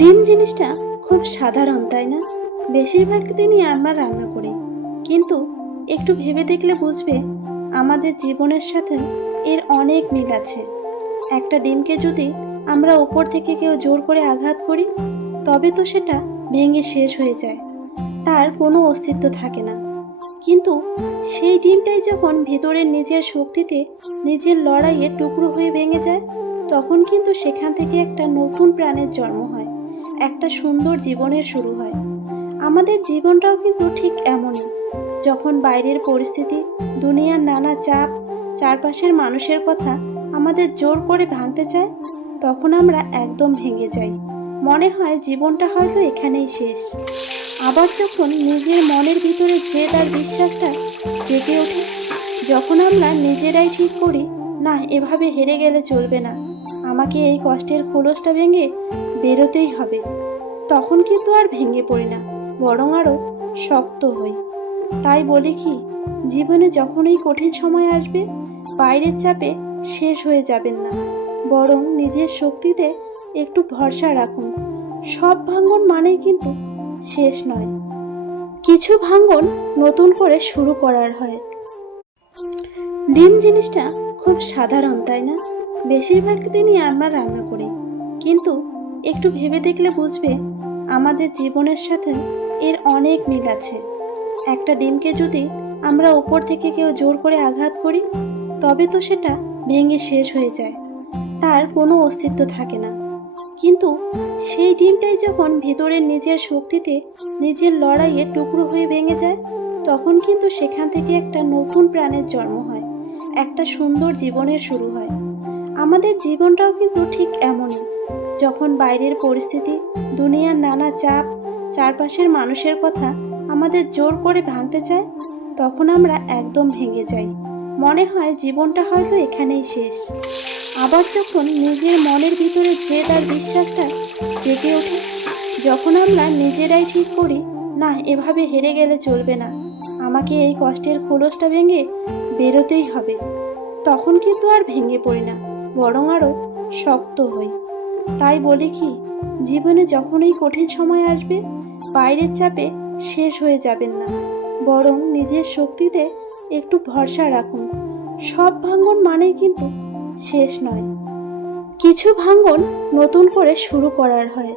ডিম জিনিসটা খুব সাধারণ, তাই না? বেশিরভাগ দিনই আমরা রান্না করি, কিন্তু একটু ভেবে দেখলে বুঝবে আমাদের জীবনের সাথে এর অনেক মিল আছে। একটা ডিমকে যদি আমরা উপর থেকে কেউ জোর করে আঘাত করি, তবে তো সেটা ভেঙে শেষ হয়ে যায়, তার কোনো অস্তিত্ব থাকে না। কিন্তু সেই ডিমটাই যখন ভেতরের নিজের শক্তিতে, নিজের লড়াইয়ে টুকরো হয়ে ভেঙে যায়, তখন কিন্তু সেখান থেকে একটা নতুন প্রাণের জন্ম হয়, একটা সুন্দর জীবনের শুরু হয়। আমাদের জীবনটাও কিন্তু ঠিক এমনই। যখন বাইরের পরিস্থিতি, দুনিয়ার নানা চাপ, চারপাশের মানুষের কথা আমাদের জোর করে ভাঙতে চায়, তখন আমরা একদম ভেঙে যাই। মনে হয় জীবনটা হয়তো এখানেই শেষ। আবার যখন নিজের মনের ভিতরে জেদ আর বিশ্বাসটা জেগে ওঠে, যখন আমরা নিজেরাই ঠিক করি, না এভাবে হেরে গেলে চলবে না, আমাকে এই কষ্টের খোলসটা ভেঙে বেরোতেই হবে, তখন কিন্তু আর ভেঙে পড়ি না, বরং আরও শক্ত হই। তাই বলি কি, জীবনে যখন এই কঠিন সময় আসবে, বাইরের চাপে শেষ হয়ে যাবেন না, বরং নিজের শক্তিতে একটু ভরসা রাখুন। সব ভাঙন মানেই কিন্তু শেষ নয়, কিছু ভাঙন নতুন করে শুরু করার হয়। ডিম জিনিসটা খুব সাধারণ, তাই না? বেশিরভাগ দিনই আমরা রান্না করি, কিন্তু একটু ভেবে দেখলে বুঝবে আমাদের জীবনের সাথে এর অনেক মিল আছে। একটা ডিমকে যদি আমরা উপর থেকে কেউ জোর করে আঘাত করি, তবে তো সেটা ভেঙে শেষ হয়ে যায়, তার কোনো অস্তিত্ব থাকে না। কিন্তু সেই ডিমটাই যখন ভেতরের নিজের শক্তিতে, নিজের লড়াইয়ে টুকরো হয়ে ভেঙে যায়, তখন কিন্তু সেখান থেকে একটা নতুন প্রাণের জন্ম হয়, একটা সুন্দর জীবনের শুরু হয়। আমাদের জীবনটাও কিন্তু ঠিক এমনই। যখন বাইরের পরিস্থিতি, দুনিয়ার নানা চাপ, চারপাশের মানুষের কথা আমাদের জোর করে ভাঙতে চায়, তখন আমরা একদম ভেঙে যাই। মনে হয় জীবনটা হয়তো এখানেই শেষ। আবার যখন নিজের মনের ভিতরে জেদ আর বিশ্বাসটা জেগে ওঠে, যখন আমরা নিজেরাই ঠিক করি, না এভাবে হেরে গেলে চলবে না, আমাকে এই কষ্টের খোলসটা ভেঙে বেরোতেই হবে, তখন কিন্তু আর ভেঙে পড়ি না, বরং আরও শক্ত হই। তাই বলি কি, জীবনে যখন এই কঠিন সময় আসবে, বাইরের চাপে শেষ হয়ে যাবেন না, বরং নিজের শক্তিতে একটু ভরসা রাখুন। সব ভাঙন মানেই কিন্তু শেষ নয়, কিছু ভাঙন নতুন করে শুরু করার হয়।